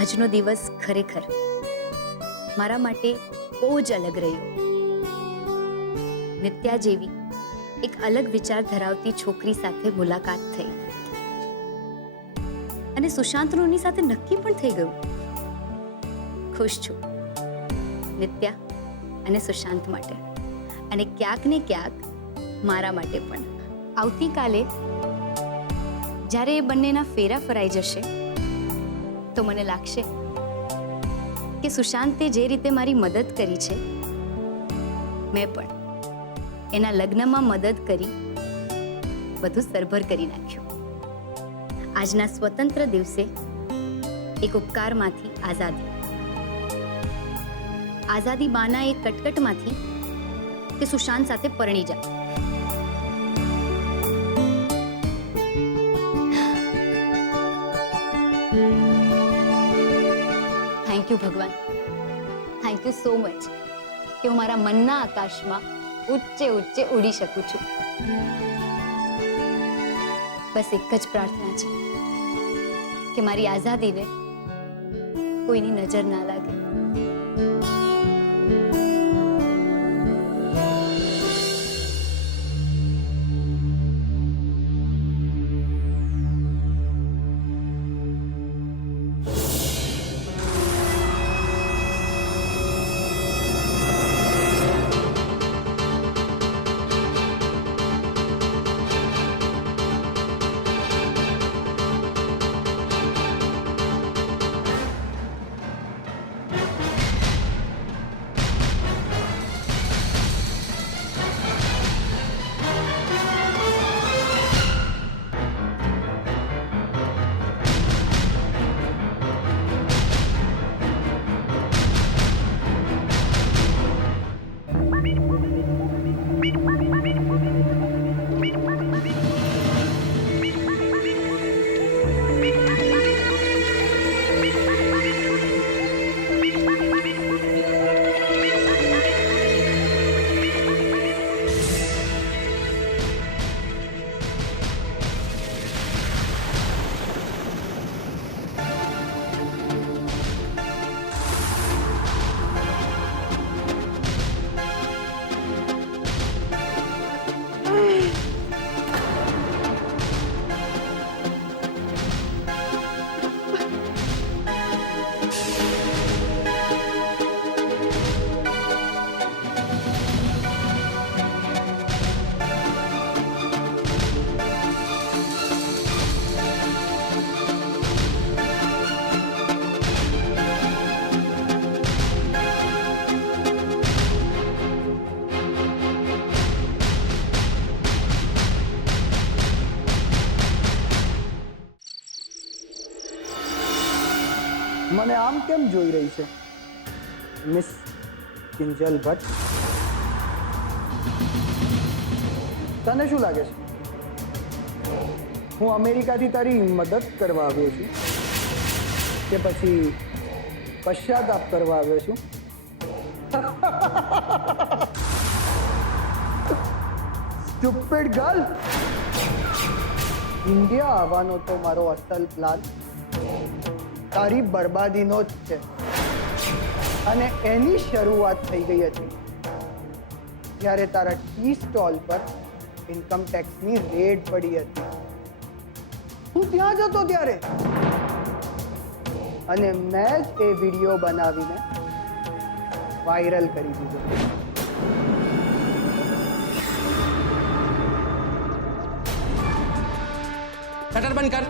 આજનો દિવસ ખરેખર મારા માટે બહુ જ અલગ રહ્યો. નિત્યા જેવી એક અલગ વિચાર ધરાવતી છોકરી સાથે મુલાકાત થઈ અને સુશાંતનું એની સાથે નક્કી પણ થઈ ગયું. ખુશ છું નિત્યા અને સુશાંત માટે, અને ક્યાંક ને ક્યાંક મારા માટે પણ. આવતીકાલે જ્યારે એ બંનેના ફેરા ફરાઈ જશે તો મને લાગશે કે સુશાંતે જે રીતે મારી મદદ કરી છે, મેં પણ એના લગ્નમાં મદદ કરી બધું સરભર કરી નાખ્યું. આજના સ્વતંત્ર દિવસે એક ઉપકારમાંથી આઝાદી, આઝાદી બાના એક કટકટમાંથી કે સુશાંત સાથે પરણી જા. થેન્ક યુ ભગવાન, થેન્ક યુ સો મચ કે હું મારા મનના આકાશમાં ઊંચે ઊંચે ઉડી શકું છું. બસ એક જ પ્રાર્થના છે કે મારી આઝાદીને કોઈની નજર ના લાગે. મને આમ કેમ જોઈ રહી છે મિસ કિંજલ ભટ્ટ? તને શું લાગે છે હું અમેરિકાથી તારી મદદ કરવા આવ્યો છું કે પછી પશ્ચાતાપ કરવા આવ્યો છું? સ્ટુપિડ ગર્લ, ઇન્ડિયા આવવાનો તો મારો અસલ પ્લાન તારી બરબાદીનો જ છે, અને એની શરૂઆત થઈ ગઈ હતી જ્યારે તારા ટી સ્ટોલ પર ઇન્કમ ટેક્સની રેડ પડી હતી. હું ત્યાં જ હતો ત્યારે, અને મેં જ એ વિડીયો બનાવીને વાયરલ કરી દીધો. શટર બંધ કર.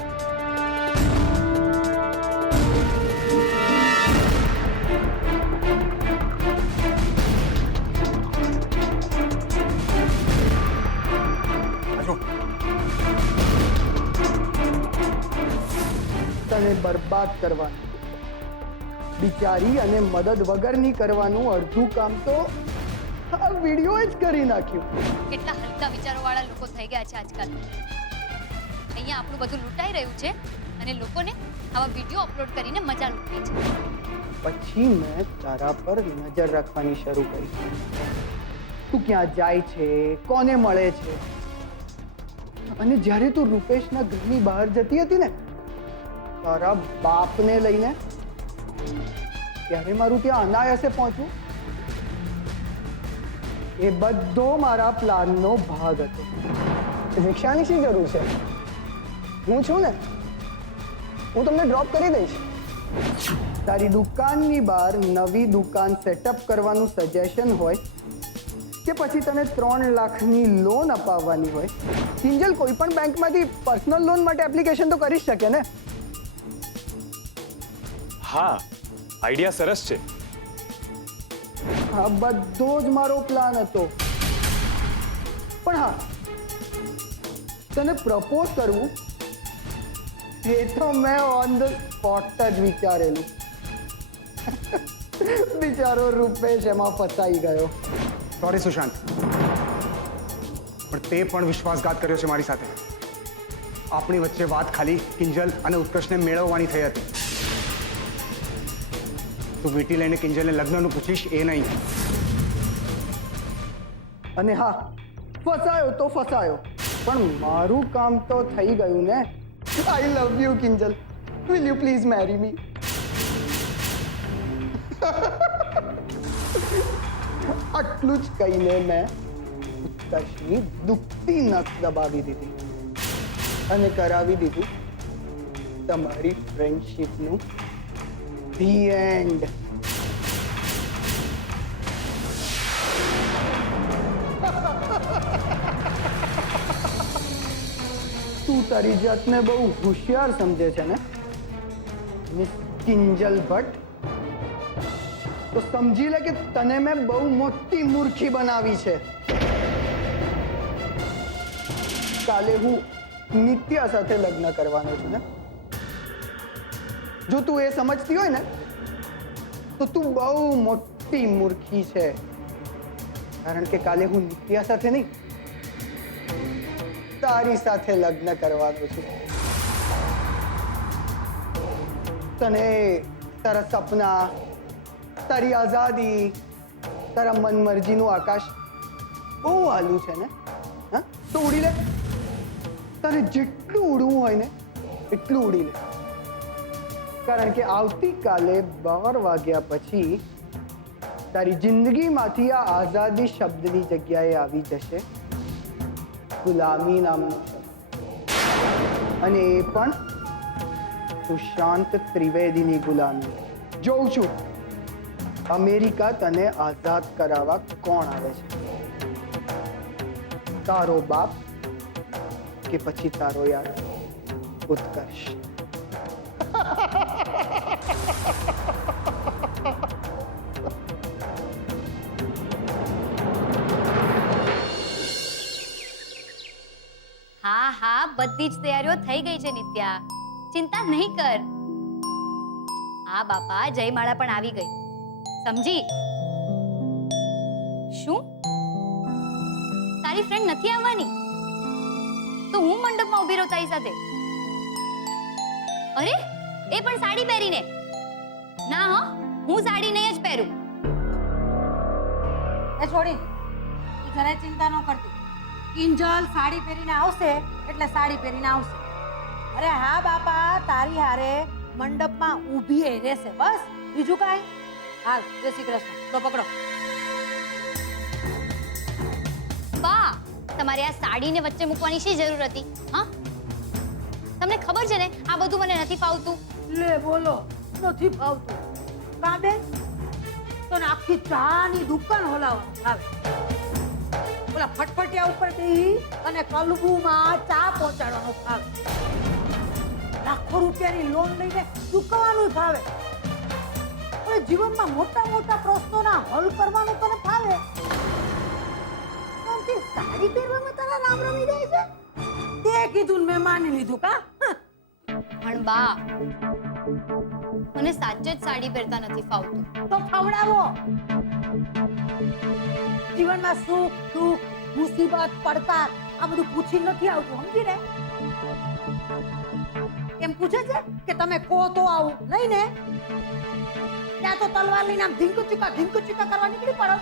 તને બરબાદ કરવાનું, બિચારી અને મદદ વગરની કરવાનું અડધું કામ તો આ વિડીયો જ કરી નાખ્યું. કેટલા હલકા વિચારોવાળા લોકો થઈ ગયા છે આજકાલ. અહીંયા આપણું બધું લૂંટાઈ રહ્યું છે અને લોકોને આવા વિડીયો અપલોડ કરીને મજા લૂંટે છે. પછી મેં તારા પર નજર રાખવાની શરૂ કરી. તું ક્યાં જાય છે, કોને મળે છે, અને જ્યારે તું રૂપેશના ઘરની બહાર જતી હતી ને, તારા બાપને લઈને ત્યારે મારું ત્યાં અનાયાસે પહોંચવું, એ બધો મારા પ્લાનનો ભાગ હતો. રિક્ષાની શી જરૂર છે? હું છું ને, હું તમને ડ્રોપ કરી દઈશ. તારી દુકાનની બહાર નવી દુકાન સેટઅપ કરવાનું સજેશન હોય કે પછી તને 3 લાખની લોન અપાવવાની હોય, કિંજલ કોઈ પણ બેંકમાંથી પર્સનલ લોન માટે એપ્લિકેશન તો કરી શકે ને. હા, આઈડિયા સરસ છે. આ બધો જ મારો પ્લાન હતો. પણ હા, તને પ્રપોઝ કરવું એ તો મેં ઓન ધ સ્પોટ જ વિચારેલું. બિચારો રૂપેશ એમાં ફસાઈ ગયો. સોરી સુશાંત, પણ તે પણ વિશ્વાસઘાત કર્યો છે મારી સાથે. આપણી વચ્ચે વાત ખાલી કિંજલ અને ઉત્કર્ષને મેળવવાની થઈ હતી. તું વીટી લઈને કિંજલને લગ્નનું પૂછીશ એ નહીં. અને હા, ફસાયો તો ફસાયો, પણ મારું કામ તો થઈ ગયું ને. I love you Kinjal, will you please marry me? આટલું જ કહીને મેં ઉત્કર્ષની દુખતી નસ દબાવી દીધી અને કરાવી દીધું તમારી ફ્રેન્ડશીપનું ધી એન્ડ. તું તારી જાતને બહુ હોશિયાર સમજે છે ને મિસ કિંજલ ભટ્ટ? તો સમજી લે કે તને મેં બહુ મોટી મૂર્ખી બનાવી છે. કાલે હું નિત્યા સાથે લગ્ન કરવાનો છું ને. જો તું એ સમજતી હોય ને તો તું બહુ મોટી મૂર્ખી છે. કારણ કે કાલે હું નિત્યા સાથે નહીં, તારી સાથે લગ્ન કરવાનો છું. તને તારા સપના, તારી આઝાદી, તારા મનમરજીનું આકાશ બહુ આલું છે ને. હા, તો ઉડી લે. તને જેટલું ઉડવું હોય ને એટલું ઉડી લે. કારણ કે આવતીકાલે 12 વાગ્યા પછી તારી જિંદગીમાંથી આ આઝાદી શબ્દની જગ્યાએ આવી જશે ગુલામી નામનો શબ્દ. અને એ પણ સુશાંત ત્રિવેદીની ગુલામી. જોઉં છું અમેરિકા તને આઝાદ કરાવવા કોણ આવે છે, તારો બાપ કે પછી તારો યાર ઉત્કર્ષ? હા હા, બધી જ તૈયારીઓ થઈ ગઈ છે નિત્યા, ચિંતા નહીં કર. હા બાપા, જયમાળા પણ આવી ગઈ, સમજી? શું તારી ફ્રેન્ડ નથી આવવાની? તો હું મંડપમાં ઊભી રહું તારી સાથે? અરે, એ પણ સાડી પહેરીને? ના હો, હું સાડી નહીં જ પહેરું. એ છોડી, તું જરાય ચિંતા ન કરતી. કિંજલ સાડી પહેરીને આવશે એટલે સાડી પહેરીને આવશે. અરે હા બાપા, તારી હારે મંડપમાં ઊભી એ રહેશે, બસ. બીજું કાંઈ? હાલ, જય શ્રી કૃષ્ણ. લો પકડો. બા, તમારે આ સાડીને વચ્ચે મૂકવાની શી જરૂર હતી? હા, તમને ખબર છે ને આ બધું મને નથી ફાવતું. લે બોલો, નથી ફાવતું? કાં બેન, તને આખી ચાની દુકાન હલાવવાનું આવે. ઓલા ફટફટિયા ઉપર બેહી અને કલબુમાં ચા પહોંચાડવાનો ભાવે. લાખો રૂપિયાની લોન લઈને ચૂકવવાનું ભાવે. પણ જીવનમાં મોટા મોટા પ્રશ્નોના હલ કરવાનું તને ભાવે. પણ તે સાડી પહેરવામાં તારા નામ રમી જાય છે. તે કીધું ને મેં માની લીધું. કા પણ બા, મને સાચે જ સાડી પહેરતા નથી ફાવતું. તો ફવડાવો. જીવનમાં સુખ દુઃખ મુસીબત પડકાર આ બધું પૂછી નથી આવતું, સમજી ને? એમ પૂછે છે કે તમે કહો તો આવું, નહીં ને? ત્યાં તો તલવાર લઈને આમ ધીંકુ ચીકા કરવા નીકળી પડો.